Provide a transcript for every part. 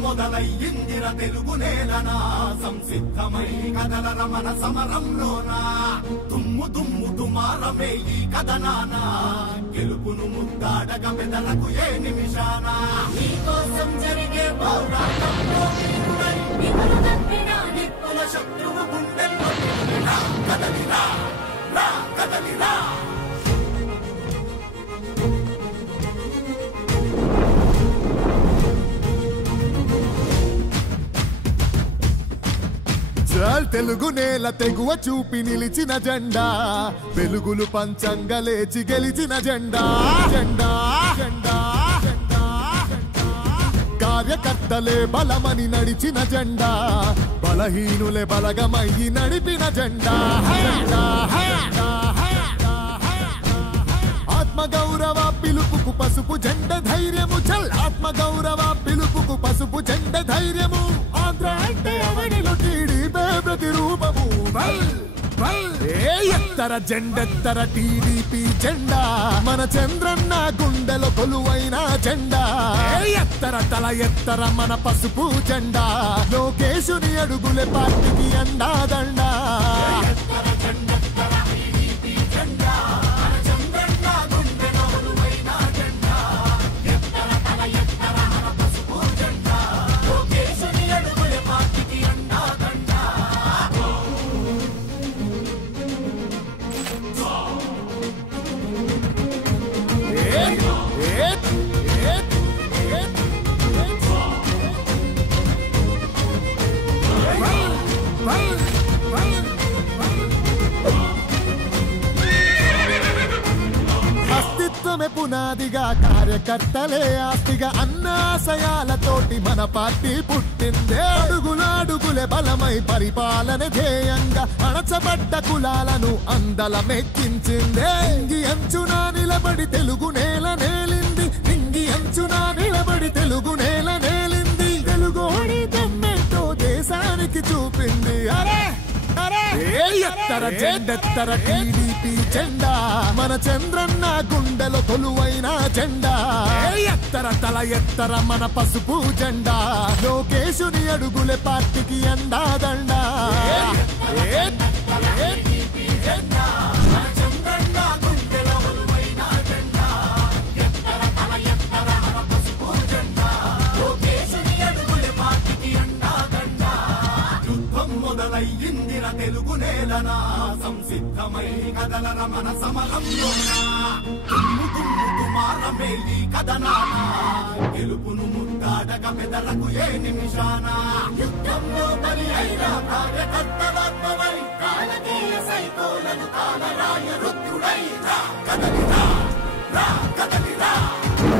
మొదలయ్యిందిర తెలుగు నేలనా సంసిద్ధమై కదలర మన సమరంలోనా తుమ్ము తుమ్ము తుమారమే ఈ కథనాన గెలుపును ముద్దాడగ మెదలకు ఏ నిమిషాన నీకోసం జరిగే పోరాటంలో నిప్పుల శత్రువు గుండెల్లో కదలిరా రా కదలిరా తెలుగు నేల తెగువ చూపి నిలిచిన జెండా వెలుగులు పంచంగా లేచి గెలిచిన జెండా జెండా జెండా కార్యకర్తలే బలమని నడిచిన జెండా బలహీనులే బలగమయ్యి నడిపిన జెండా ఆత్మగౌరవ పిలుపుకు పసుపు జెండ ధైర్యము చల్ ఆత్మగౌరవ పిలుపుకు పసుపు జెండ ధైర్యము ఆంధ్ర అంటే అవనిలో టీడీపీ ప్రతిరూపము ఎత్తర జెండెత్తర టీడీపీ జెండా మన చంద్రన్న గుండెలో కొలువైన జెండా ఎత్తర తల ఎత్తర మన పసుపు జెండా లోకేశుని అడుగులే పార్టీకి అండాదండా పునాదిగా కార్యకర్తలే ఆస్తిగా అన్నాశయాలతోటి మన పార్టీ పుట్టిందే అడుగులాడుగులే బలమై పరిపాలన ధ్యేయంగా అణచబడ్డ కులాలను అందలమెక్కించిందే ఇంగి అంచున నిలబడి తెలుగు నేల నేలింది ఇంగి అంచున నిలబడి తెలుగు నేల నేలింది తెలుగోడి దమ్మెంతో దేశానికి చూపింది అరే ఎత్తర జెండెత్తర టీడీపీ జెండా మన చంద్రన్న గుండెలో కొలువైన జెండా ఎత్తర తల ఎత్తర మన పసుపు జెండా లోకేశుని అడుగులే పార్టీకి అండాదండా మొదలయ్యిందిర తెలుగు నేలనా సంసిద్ధమై కదలర మన సమరంలోనా తుమ్ము తుమ్ము తుమారమే ఈ కథనాన గెలుపును ముద్దాడగ మెదలకు ఏ నిమిషాన యుద్ధంలో బలి అయిన కార్యకర్తలాత్మవై కాలకేయ సైకోలను కాలరాయ రుద్రుడై రా కదలిరా రా కదలిరా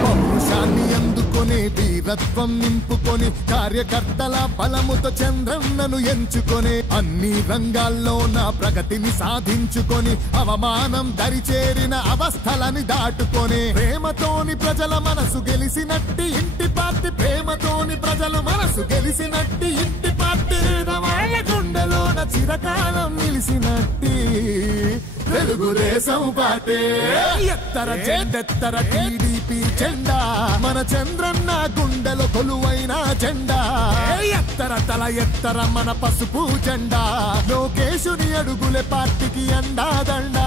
పౌరుషాన్ని అందుకొని వీరత్వం నింపుకొని కార్యకర్తల బలముతో చంద్రన్నను ఎంచుకొని అన్ని రంగాల్లో నా ప్రగతిని సాధించుకొని అవమానం దరిచేరిన అవస్థలని దాటుకొని ప్రేమతోని ప్రజల మనసు గెలిసినట్టి ఇంటి పార్టీ ప్రేమతోని ప్రజలు మనసు గెలిసినట్టి ఇంటి పార్టీ వాళ్ళ గుండెలోన చిరకాలం నిలిసినట్టి తెలుగుదేశం పార్టీ ఎత్తర జెండెత్తర టీడీపీ జెండా మన చంద్రన్న గుండెలో కొలువైన జెండా ఎత్తర తల ఎత్తర మన పసుపు జెండా లోకేశుని అడుగులే పార్టీకి అండాదండా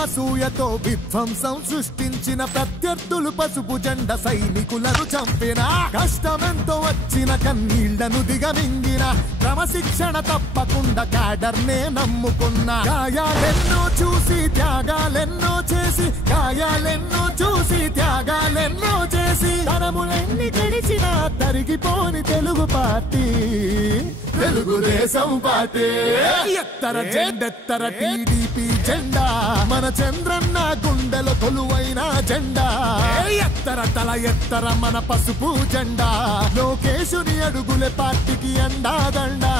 అసూయతో విధ్వంసం సృష్టించిన ప్రత్యర్థులు పసుపు జెండ సైనికులను చంపిన కష్టమెంతో వచ్చిన కన్నీళ్లను దిగమింగిన క్రమశిక్షణ తప్పకుండా క్యాడర్నే నమ్ముకున్న గాయాలెన్నో చూసి త్యాగాలెన్నో చేసి త్యాగాలెన్నో చేసి తరములెన్ని గడిచినా తరిగిపోని తెలుగు పార్టీ తెలుగుదేశం పార్టీ ఎత్తర జెండెత్తర టీడీపీ జెండా మన చంద్రన్న గుండెల కొలువైన జెండా ఎత్తర తల ఎత్తర మన పసుపు జెండా లోకేశుని అడుగులే పార్టీకి అండాదండా